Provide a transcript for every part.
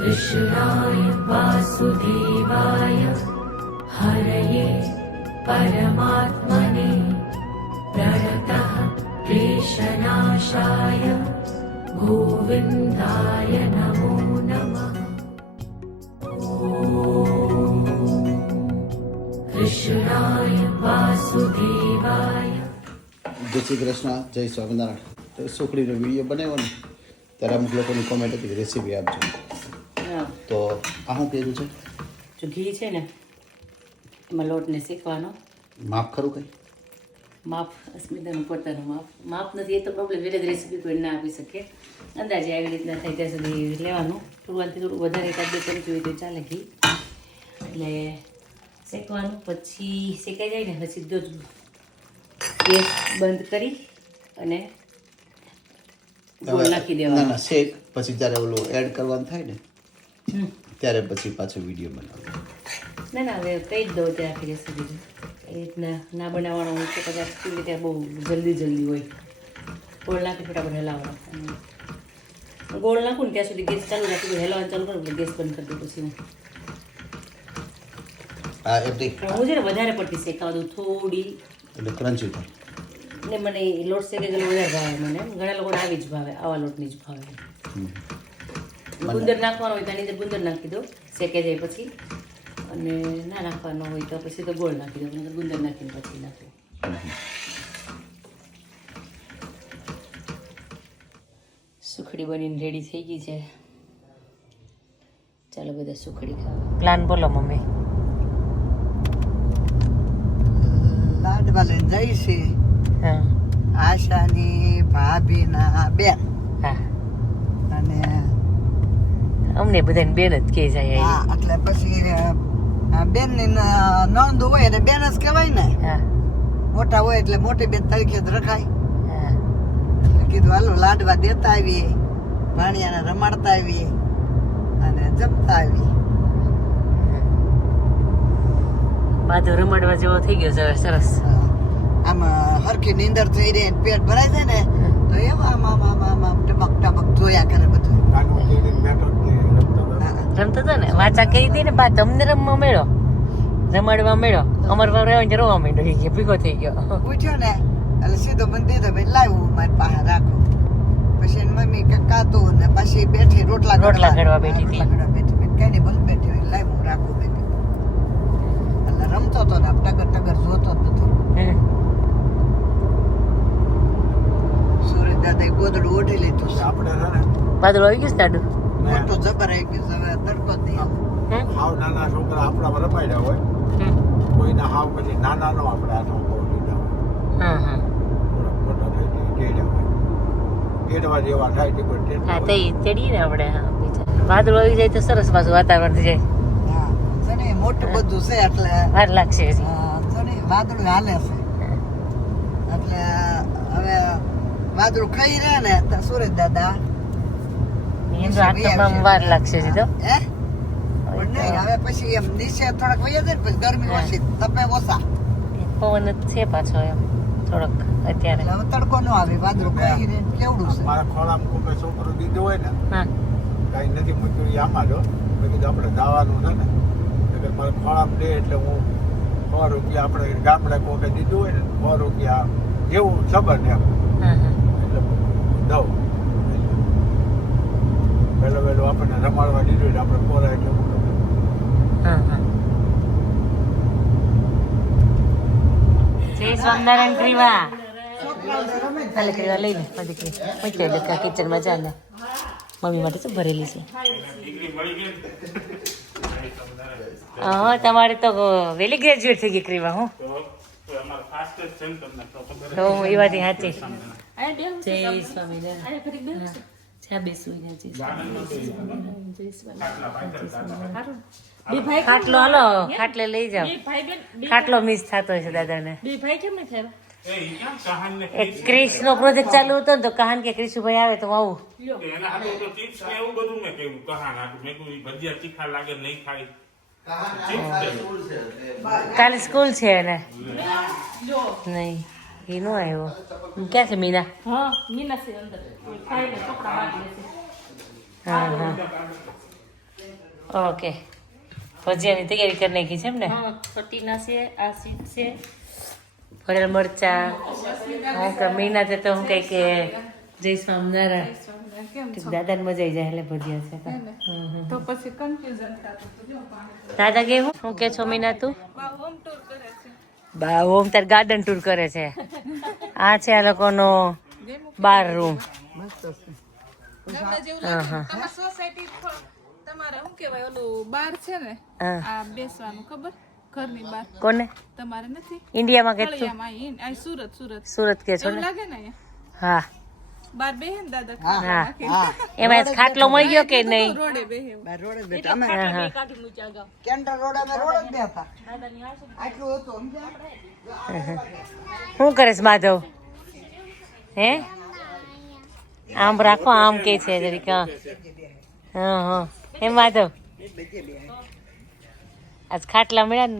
कृष्णाय वासुदेवाय हरये परमात्मने प्रणतः क्लेशनाशाय गोविन्दाय नमो नमः। कृष्णाय वासुदेवाय। जय श्री कृष्ण, जय स्वामिनारायण। तो सुखડીનો વિડીયો બનાવ્યો ને ત્યારે અમુક લોકોની કોમેન્ટ હતી કે રેસીપી આપજો, તો આ શું કીધું છે? જો ઘી છે ને એમાં લોટને શેકવાનો. માપ ખરું કંઈ? માપ અસ્મિતાનું પોતાનું માપ નથી, એ તો પ્રોબ્લેમ એટલે જ રેસીપી કોઈ ના આપી શકે. અંદાજે આવી રીતના થાય ત્યાં સુધી લેવાનું. થોડુંથી થોડું વધારે એકાદ બે ચમચી હોય તો ચાલે ઘી. એટલે શેકવાનું, પછી શેકાઈ જાય ને પછી સીધો જ ગેસ બંધ કરી અને ગોળ નાખી દેવાનું. ના શેક પછી જ્યારે ઓલું એડ કરવાનું થાય ને ત્યારે પછી પાછો વિડીયો બનાવો. ના હવે કહી જ દઉં ત્યાં આખી રેસીપી. એ રીતના ના બનાવવાનો હોય તો કદાચ કેવી રીતે બહુ જલ્દી હોય. ગોળ નાખી ફટાફટ હલાવવાનો. ગોળ નાખું ને ત્યાં સુધી ગેસ ચાલુ રાખી દઉં, હલાવવાનું ચાલુ કરું એટલે ગેસ બંધ કરી દઉં. પછી હું છે ને વધારે પડતી શેકાવા દઉં થોડી, એટલે ક્રન્ચી થાય ને મને લોટ શેકેલો વધારે ભાવે. મને ઘણા લોકોને આવી જ ભાવે, આવા લોટની જ ભાવે. ગુંદર નાખવાનો હોય તો આની અંદર ગુંદર નાખી દો શેકે જાય પછી, અને ના નાખવાનો હોય તો પછી તો ગોળ નાખી દો, ગુંદર નાખીને પછી નાખો. સુખડી બનીને રેડી થઈ ગઈ છે. ચાલો બધા સુખડી ખાવા. પ્લાન બોલો મમ્મી. લાડવા લઈને જઈ છે. હા, આશાની ભાભીના બેન. હા, અને અમને બધાને બેન જ કહે જાય. હા, એટલે પછી બેન ની નણંદ હોય એટલે બેન જ કહેવાય ને. હા, મોટા હોય એટલે મોટી બેન તરીકે જ રખાય. હા, એટલે કીધું હાલો લાડવા દેતા આવીએ, ભાણિયાને રમાડતા આવીએ અને જમતા આવીએ. બાજુ રમાડવા જેવો થઈ ગયો છે સરસ. આમ હરખી નીંદર થઈ રહી પેટ ભરાય જાય ને તો એવા આમ આમ આમ આમ આમ ટબક ટબક જોયા કરે બધું. રમતો હતો ને, વાચા કહી હતી ને બા તમને રમવા મળ્યો, રમાડવા મળ્યો, અમર વાર રહ્યો રોવા માંડ્યો, ગયો ભીગો થઈ ગયો. પૂછ્યો ને એટલે સીધો મને દીધો, ભાઈ લાવ્યું મારી પાસે રાખો. પછી એની મમ્મી કાતું ને પછી બેઠી રોટલા ઘડવા બેઠી હતી. કઈ નહીં ભલે બેઠી હોય લાવ્યું રાખું બેઠી. એટલે રમતો હતો ને ટગર ટગર જોતો બધું. સૂર્ય દાદાએ ગોદડું ઓઢી લીધું છે. વાદળ આવી ગયું તાડું મોટું જબર આવી ગયું છે, હવે તડકો જ નહીં. હાવ નાના છોકરા આપણા રમાડ્યા હોય, કોઈના હાવ પછી નાના નો આપણે હાથમાં બહુ લીધા હોય. મોટા થઈ ગેડ્યા હોય, ગેડવા જેવા થાય તે કોઈ હા તે ચડીએ ને આપણે. વાદળ આવી જાય તો સરસ પાછું વાતાવરણ થઈ જાય. હા છે ને મોટું બધું છે એટલે વાર લાગશે હજી. છે ને વાદળું હાલે છે એટલે હવે વાદળું ખાઈ રહે ને તો સૂરજ દાદા એમ તો આટલું વાર લાગશે હજી તો. પણ નહીં હવે પછી એમ નીચે થોડાક વયા જાય ને પછી ગરમી ઓછી તપે ઓછા. પવન જ છે પાછો એમ થોડોક અત્યારે. એટલે હવે તડકો ન આવે વાદળું ખાઈ રહે કેવડું છે. મારા ખોળામાં કોઈ છોકરો દીધો હોય ને હા, કઈ નથી મૂક્યું એ આમાં જો મેં કીધું આપણે જવાનું છે ને એટલે મારે ખોળામાં દે એટલે હું 100 રૂપિયા આપણે ગામડે કોઈ દીધું હોય ને 100 રૂપિયા જેવું ખબર ને એમ હા, હા. એટલે દઉં વહેલો આપણને રમાડવા દીધું એટલે આપણે ખોરા એટલે હા, હા. જય સ્વામિનારાયણ ક્રીવા. ચાલે ક્રીવા લઈને દીકરી મૂકી દેખા કિચનમાં ચાલે. મમ્મી માટે શું ભરેલી છે? હા તમારે તો વેલી ગ્રેજ્યુએટ થઈ ગઈ ક્રીવા. હું તો એ વાત સાચી. જય સ્વામિનારાયણ. ચા બેસું ખાટલો હાલો, ખાટલે લઈ જાઓ. ખાટલો મિસ થતો હશે દાદાને. એક ક્રિશ નો પ્રોજેક્ટ ચાલુ હતો ને તો કહાન કે ક્રિશુભાઈ આવે તો હું આવું. કાલે સ્કૂલ છે ને? નહીં એ નો આવ્યો. ક્યાં છે મીના? હા હા ઓકે ભજીયાની તૈયારી કરી નાખી છે એમ ને ફટીના છે આ સીટ છે ભરેલ મરચા હું કે મીના તે તો હું કઈ કે જય સ્વામિનારાયણ દાદાને મજા આવી જાય એટલે ભજીયા છે તો પછી કન્ફ્યુઝન થતું દાદા કે હું કે છો મીના તું બા ઓમ તાર ગાર્ડન ટૂર કરે છે આ છે આ લોકોનો બાર રૂમ સોસાયટી તમારે શું કહેવાય ઓલું બાર છે ને આ બેસવાનું ખબર ઘરની બાર કોને તમારે નથી ઇન્ડિયામાં કે ફળિયામાં આ સુરત સુરત સુરત કે છો એવું ને લાગે ને અહીંયા હા બાર બેહે ને દાદા હા એમાં ખાટલો મળી ગયો કે નહીં રોડે બેહે રોડે બેઠા અમે કેન્ટર રોડ અમે રોડ જ બેઠા આટલું હતું સમજ્યા શું કરે છે માધવ હે આમ રાખો આમ કે છે જરીક હા એમ માધવ આજ ખાટલા મળ્યા ને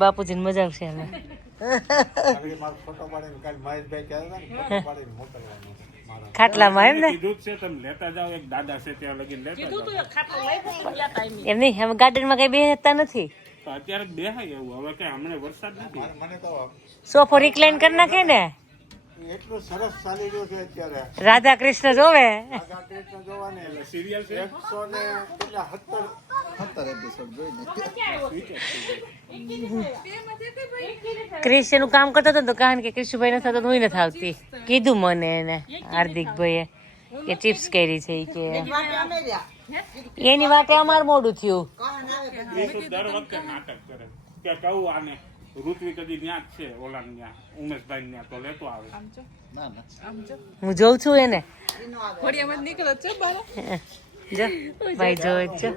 બાપુજીને મજા આવશે અમે ફોટો પાડીને કાલે મહેશભાઈ કહેતા હતા ને, ફોટો પાડીને મોકલવાનો મારા. ખાટલામાં એમ ને કીધું જ છે તમે લેતા જાઓ એક દાદા છે ત્યાં લગીને લેતા જાઓ. એમ નહીં અમે ગાર્ડનમાં કઈ બેસતા નથી તો અત્યારે જ બેહાય એવું હવે કઈ હમણાં વરસાદ નથી મને તો સોફો રિક્લાઇન કરી નાખે ને એટલું સરસ ચાલી રહ્યું છે અત્યારે રાધા કૃષ્ણ જોવે રાધા કૃષ્ણ જોવાની એટલે સિરિયલ છે 17 એપિસોડ જોઈને ક્રિશ્ચન નું કામ કરતો હતો ને તો કારણ કે ક્રિશુભાઈ નથી થતો હું નથી આવતી કીધું મને એને હાર્દિકભાઈએ કે ચિપ્સ કરી છે ઈ કે એની વાતે અમારે મોડું થયું એ તો દર વખતે નાટક કરે કે કહું આને ઋત્વી કદી ન્યા જ છે ઓલા ન્યા ઉમેશભાઈ ન્યા તો લેતો આવે ના ના હું જોઉં છું એને ફળિયામાં નીકળો છો બાર જો ભાઈ જો છો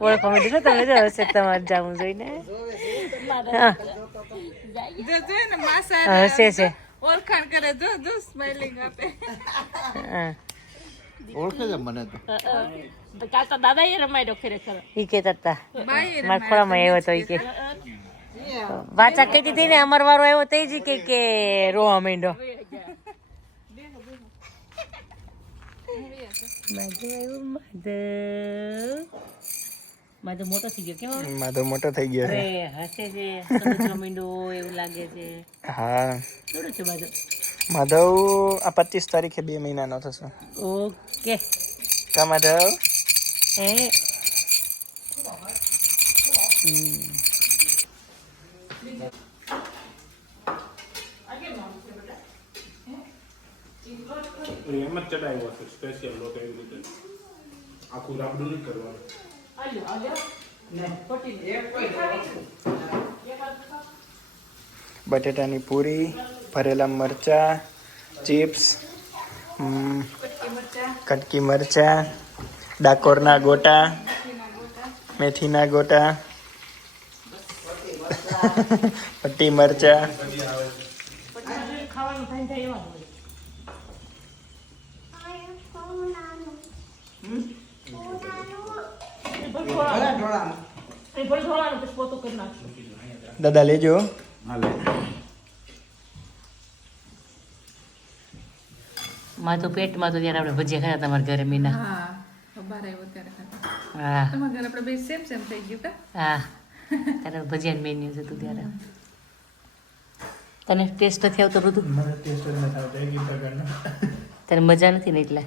ઓળખવા માંડી તમે જો હશે તમારે જાવું જોઈને હા જો જોઈ ને માસા હશે છે ઓળખાણ કરે જો જો સ્માઇલિંગ આપે હા ઓળખે છે મને તો ઈ કેતા હતા બાઈ મારા ખોળામાં આવ્યો તો ઈ કે વાચા કહેતી હતી ને અમાર વારો આવ્યો તો જ કે રોવા માંડ્યો માધવ મોટો થઈ ગયો કેવો માધવ મોટો થઈ ગયો છે હસે છે સમજવા માંડ્યો એવું લાગે છે હા કેવડો છે માધવ માધવ આ 25 તારીખે 2 મહિનાનો થશે ઓકે કા માધવ એ એમ જ ચડાવ્યો હશે સ્પેશિયલ લોટ એવી રીતે આખું રાબડું નહીં કરવાનું બટેટાની પૂરી ભરેલા મરચા ચિપ્સ કટકી મરચા ડાકોરના ગોટા મેથીના ગોટા પટ્ટી મરચા દાદા લેજો માધવ પેટમાં તો ત્યારે આપણે ભજીયા ખાતા તમારા ઘરે મીના હા બાર આવ્યો ત્યારે ખાતા હા તમારા ઘરે આપણે બે સેમ સેમ થઈ ગયું કા હા ત્યારે ભજીયાનું મેન્યુ હતું ત્યારે તને ટેસ્ટ નથી આવતો બધું તને મજા નથી ને એટલે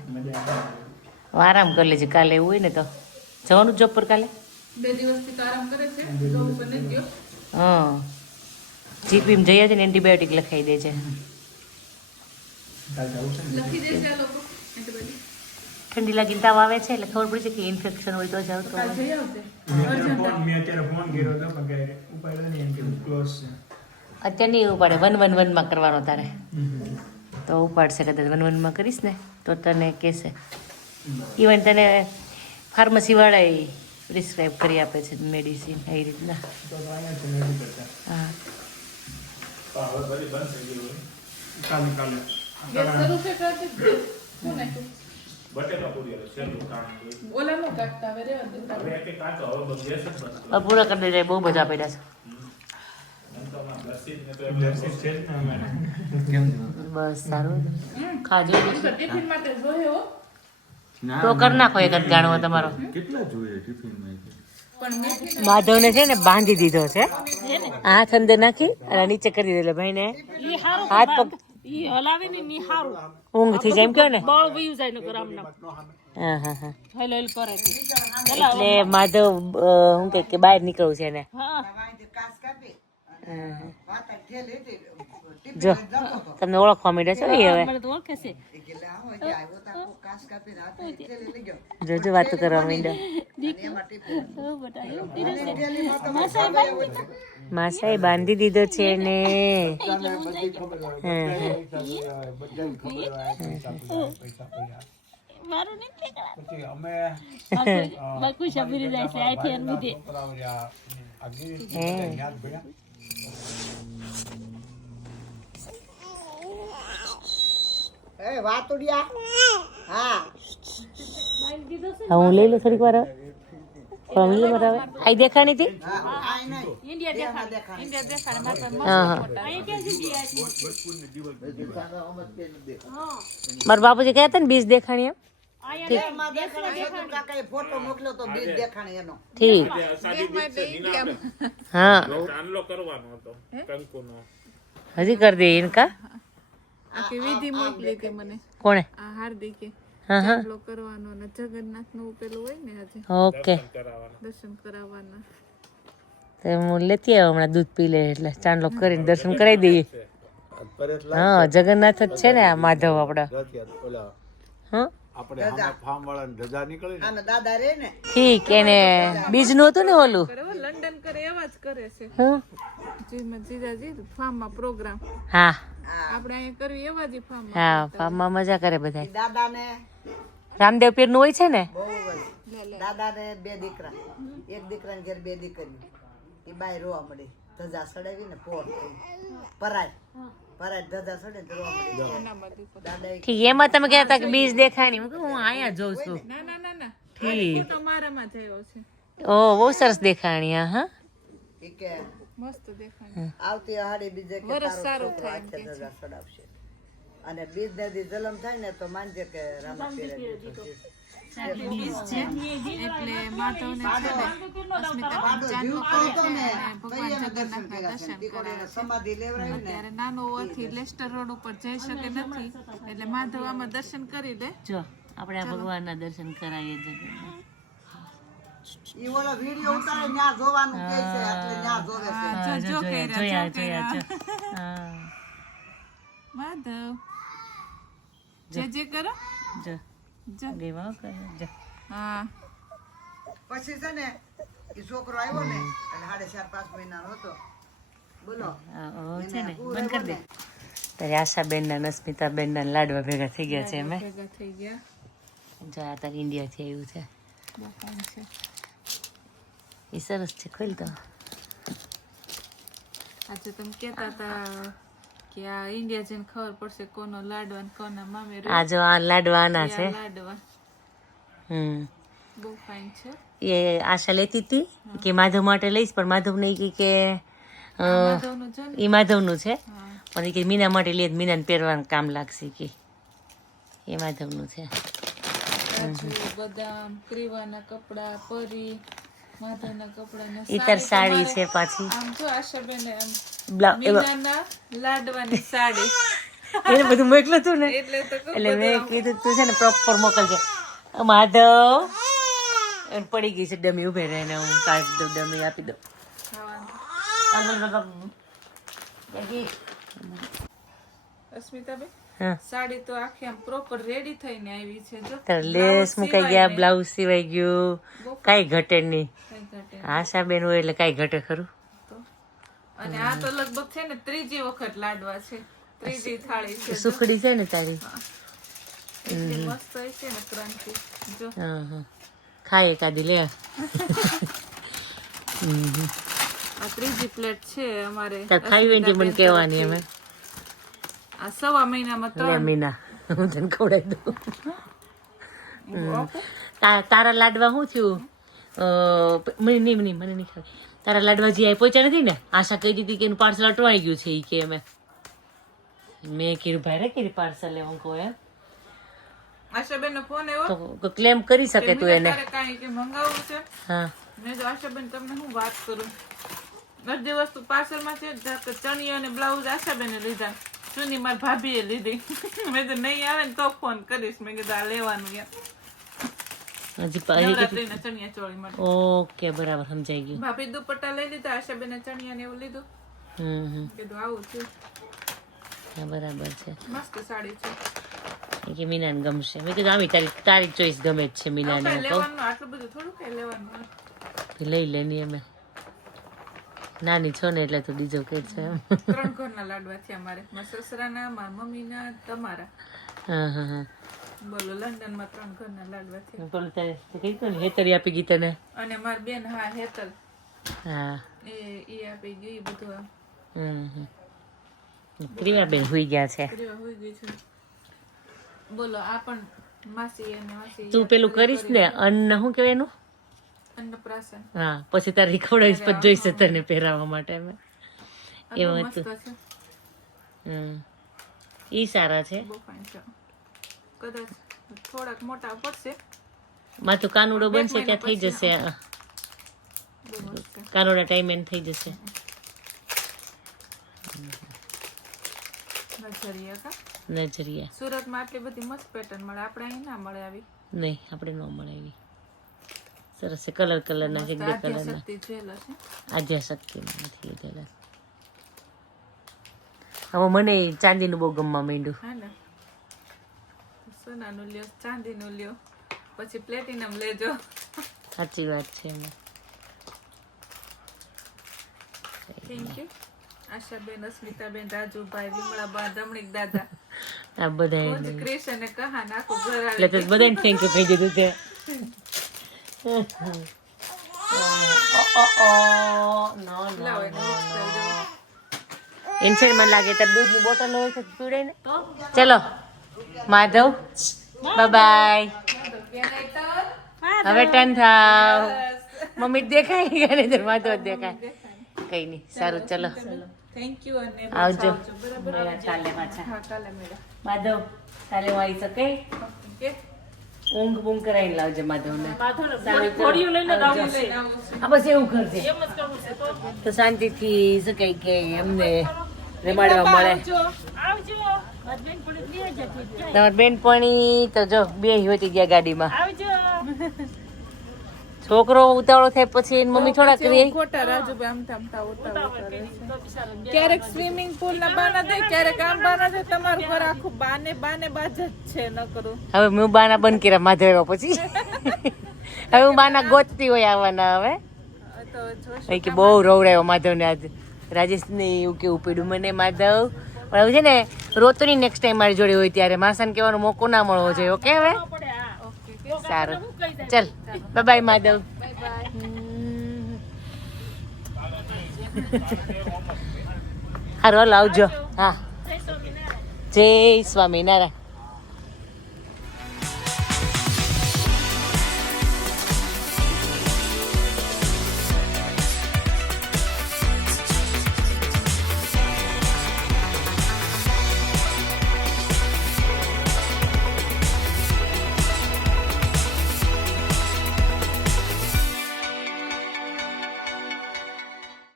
આરામ કરી લેજે કાલે એવું હોય ને તો જવાનું જોબ પર કાલે 2 દિવસથી તો આરામ કરે છે ઘઉં બની ગયો હા જીપીમ જઈએ છે ને એન્ટીબાયોટિક લખાઈ દે છે લખી દે છે આ લોકો એન્ટીબાયોટિક ઠંડી લાગીને તાવ આવે છે એટલે ખબર પડી છે કે ઇન્ફેક્શન હોય તો જાવ તો કાલ જઈ આવજે અત્યારે નહીં ઉપાડે 111 માં કરવાનો તારે તો ઉપાડશે કદાચ 111 માં કરીશ ને તો તને કહેશે ઇવન તને ફાર્મસીવાળા પ્રિસ્ક્રાઇબ કરી આપે છે મેડિસિન એ રીતના હા ગેસ શરૂ છે કાઢી શું નાખ્યું બટેટા પૂરી હવે છેલ્લું કામ છે. ઓલા નો કાઢતા હવે રેવા દે હવે એક એક કાચો હવે બસ ગેસ જ બનાવો. હવે પૂરા કરી દેજે બહુ બધા પડ્યા છે એમ તો અમારા દર્શિત ને તો એટલે બસ સારું ખાજો ટિફિન માટે જોઈએ હો તો કરી નાખો એક જ ગાણો તમારો. માધવને છે ને બાંધી દીધો છે, હાથ અંદર નાખી અને નીચે કરી દીધો. એટલે ભાઈને હાથ પગ ઊંઘ થઈ જાય એમ કહો ને. હા હા હા. એટલે માધવ હું કે બહાર નીકળવું છે ને. જો તમને ઓળખવા માંડ્યા છો એ હવે. જોજો વાતો કરવા માંડ્યા. માસાએ બાંધી દીધો છે ને. હું લઈ લઉં થોડીક વાર. આઈ દેખાણી હતી. મારા બાપુજી કહેતા હતા ને બીજ દેખાણી એમ. ફોટો મોકલ્યો તો બીજ દેખાણી એનો. ઠીક. હા હજી કરી દે ઇનકા. આખી વિધિ મોકલી હતી મને કોણે? આ હાર્દિકે. હા હા ચાંદલો કરવાનો ને જગન્નાથ નું પેલું હોય ને આજે ઓકે. દર્શન કરાવવાના. તો હું લેતી આવું હમણાં, દૂધ પી લે એટલે ચાંદલો કરીને દર્શન કરાવી દઈએ. હા જગન્નાથ જ છે ને આ માધવ આપડા. હા દાદા રે ને ઠીક. એને બીજ નું હતું ને ઓલું. લંડન કરે એવા જ કરે છે. હું જીજાજી ફાર્મ માં પ્રોગ્રામ હા આપણે અહીંયા કરવી એવા જ ફાર્મ. હા ફાર્મમાં મજા કરે બધા. દાદા ને રામદેવ પીર નું હોય છે ને. દાદા ને 2 દીકરા, એક દીકરા ને ઘેર 2 દીકરી. એ બાય રોવા મળી, ધજા સડાવી ને પોર પરાય ધજા સડે ને રોવા મળી. દાદા ઠીક. એમાં તમે કહેતા કે બીજ દેખાણી. હું અહીંયા જોઉં છું. ના ઠીક. ફોટો મારામાં થયો છે. ઓ બહુ સરસ દેખાણી. હા કે મસ્ત દેખાય. આવતી હાડી બીજે કે વરસ સારું થાય એમ કે છે. ધજા સડાવશે. અને બીજ નદી જલમ થાય ને તો માનજે કે રામા પીરે એટલે માધવને છે ને અસ્મિતાબેન ચાંદલો કરે છે અને ભગવાન જગન્નાથના દર્શન કરે છે. સમાધિ લેવરાય ને ત્યારે નાનો હોવાથી લેસ્ટર રોડ ઉપર જઈ શકે નથી એટલે માધવ આમાં દર્શન કરી લે. જો આપણે આ ભગવાનના દર્શન કરાવીએ જગન્નાથ. ઈ ઓલો વિડિયો ઉતારે ન્યા જોવાનું કહે છે એટલે ન્યા જોવે છે. જો જોયા. હા માધવ જે કરો જો જો. ગેવા કરે જો. હા પછી છે ને ઈ છોકરો આવ્યો ને એટલે 4.5 મહિનાનો હતો. બોલો છે ને બંધ કરી દે. તારી આશાબેન ના અસ્મિતાબેન ના લાડવા ભેગા થઈ ગયા છે. અમે ભેગા થઈ ગયા. જો આ તારી ઇન્ડિયા થી આવ્યું છે. બહુ ફાઇન છે. એ સરસ છે. ખોલ તો. આજે તમે કહેતા હતા કે આ ઇન્ડિયા જઈને ખબર પડશે કોનો લાડવા ને કોના મામેરું. આ જો આ લાડવા આના છે. લાડવા બહુ ફાઇન છે. એ આશા લેતી હતી કે માધવ માટે લઈશ, પણ માધવ ને કે માધવનું છે ને. એ માધવનું છે પણ એ કે મીના માટે લે મીનાને પહેરવાનું કામ લાગશે કે એ માધવનું છે. કાજુ બદામ ક્રીવાના કપડા પરી માધવના કપડા ને ઈ તાર સાડી છે પાછી. આમ જો આશાબેન આમ બ્લાઉઝ મીનાના લાડવાની સાડી એને બધું મોકલું હતું ને એટલે તો કહું એટલે મેં કીધું તું છે ને પ્રોપર મોકલજે. માધવ એને પડી ગઈ છે ડમી ઉભે રહીને હું કાઢી દઉં ડમી આપી દઉં. અસ્મિતાબેન હા સાડી તો આખી આમ પ્રોપર રેડી થઈને આવી છે જો. તાર લેસ મુકાઈ ગયા, બ્લાઉઝ સિવાય ગયું, કાંઈ ઘટે નહીં. કઈ ઘટે આશાબેન હોય એટલે કાંઈ ઘટે ખરું. તો. અને આ તો લગભગ છે ને 3જી વખત લાડવા છે, 3જી થાળી છે. સુખડી છે ને તારી. એટલી મસ્ત હોય છે ને ક્રંચી જો. હા હા ખાય એકાદી લે. આ 3જી પ્લેટ છે અમારે. તાર ખાઈ વેંટી મને કહેવાની અમે. આ 1.5 મહિનામાં લે 3 મીના હું તને ખવડાવી દઉં. તારા લાડવા શું થયું? મને નહીં ખબર. તારા લાડવા જે અહીં પહોંચ્યા નથી ને, આશા કહી દીધી કે એનું પાર્સલ અટવાઈ ગયું છે. એ કે મેં કીધું ભાઈ રે કીધું પાર્સલ લેવું કહું એમ. આશાબેન નો ફોન આવ્યો તો ક્લેમ કરી શકે તું એને. તારે કાંઈ કે મંગાવવું છે. હા મેં તો આશાબેન તમને હું વાત કરું, બધી વસ્તુ પાર્સલમાં છે. ચણિયો અને બ્લાઉઝ આશાબેને લીધા, ચુની મારી ભાભીએ લીધી. મેં તો નહીં આવે ને તો ફોન કરીશ. મેં કીધું આ લેવાનું યાર, હજી નવરાત્રીના ચણિયા ચોળી માટે. ઓકે બરાબર સમજાઈ ગયું. ભાભી દુપટ્ટા લઈ લીધા, આશાબેને ચણિયા ને એવું લીધું. કીધું આવું છે, હા બરાબર છે. મસ્ત સાડી છે. કે મીનાને ગમશે. મેં કીધું આમી તારી ચોઈસ ગમે જ છે મીનાને. કાંઈ લેવાનું આટલું બધું થોડું કઈ લેવાનું હોય. લઈ લેની અમે નાની છો ને એટલે તો બીજો કે છે એમ. 3 ઘરના લાડવા થયા મારે, મારા સસરાના, મારા મમ્મીના, તમારા. હા હા હા. બોલો લંડનમાં 3 ઘરના લાડવા થયા. બોલ તારે કીધું ને હેતરી આપી ગઈ તને. અને મારી બેન હા હેતલ હા એ આપી ગયું. એ બધું આમ પ્રિયાબેન હુઈ ગયા છે. કરવા હોઈ ગયું છે. બોલો આ પણ માસી અને માસી તું પેલું કરીશ ને અન્ન શું કહેવાય એનું? અન્નપ્રાશન. હા પછી તારી ખવડાવીશ પછી જોઈશે તને પહેરાવવા માટે અમે. એવું મસ્ત હતું. છે, ઈ સારા છે. બહુ ફાઇન છે. કદાચ થોડાક મોટા પડશે. માથું કાનુડો બનશે ત્યાં થઈ જશે. બહુ મસ્ત છે. કાનુડા ટાઈમ એન થઈ જશે. નજરિયા કા નજરિયા સુરતમાં આટલી બધી મસ્ત પેટર્ન મળે, આપણે અહીં ના મળે આવી. નહીં આપણે ન મળે એવી. સરસ છે. કલર કલરના છે, બે કલરના. શક્તિ જ્વેલર છે. આદ્યાશક્તિમાં નથી લીધેલા. હવે મને ચાંદીનું બહુ ગમવા માંડ્યું. હા ને, સોનાનું લ્યો, ચાંદીનું લ્યો, પછી પ્લેટિનમ લેજો. સાચી વાત છે એમાં. થેન્ક યુ આશાબેન, અસ્મિતાબેન, રાજુભાઈ, વિમળાબા, રમણીક દાદા, આ બધા રોજ ક્રિશ અને કહાન આખું ઘર આવી એટલે તો બધાને થેન્ક યુ કહી દીધું છે. ઇન્સેડ મને લાગે તાર દૂધની બોટલ હોય છે પીવડે ને. ચલો માધવ બાય. હવે ટર્ન થાવ. મમ્મી દેખાય ગયા ને માધવ દેખાય. કઈ નહીં સારું ચલો થેન્ક યુ અને આવજો. બરાબર ચાલે પાછા હા કાલે મેળા. માધવ કાલે હું આવી શકે. કે ઊંઘ બૂંઘ કરાવીને લાવજે માધવને. આવશે. આ બસ એવું કરજે તો શાંતિથી શકાય કે એમને રમાડવા મળે. તમારી બેનપણી તો જો બે હોતી ગયા ગાડીમાં. છોકરો ઉતાવળો થાય પછી એની મમ્મી થોડા કરીએ. ખોટા રાજુભાઈ આમ થામતા ઉતાવળ કરે છે. ક્યારેક સ્વિમિંગ પુલ ના બાના દે, ક્યારેક આમ બાના દે. તમારું ઘર આખું બાને બાજ જ છે. ન કરું હવે હું બાના બંધ કર્યા માધવ આવ્યા પછી. હવે હું બાના ગોતતી હોય આવવાના. હવે તો જોશ. કે બહુ રોવડાયો માધવને આજ. રાજેશને એવું કેવું પડ્યું મને માધવ. પણ હવે છે ને રોતો નહીં નેક્સ્ટ ટાઈમ મારી જોડે હોય ત્યારે માસાને કહેવાનો મોકો ના મળવો જોઈએ. ઓકે હવે સારું ચલ બાય માધવ. હારું હાલો આવજો. હા જય સ્વામિનારાયણ.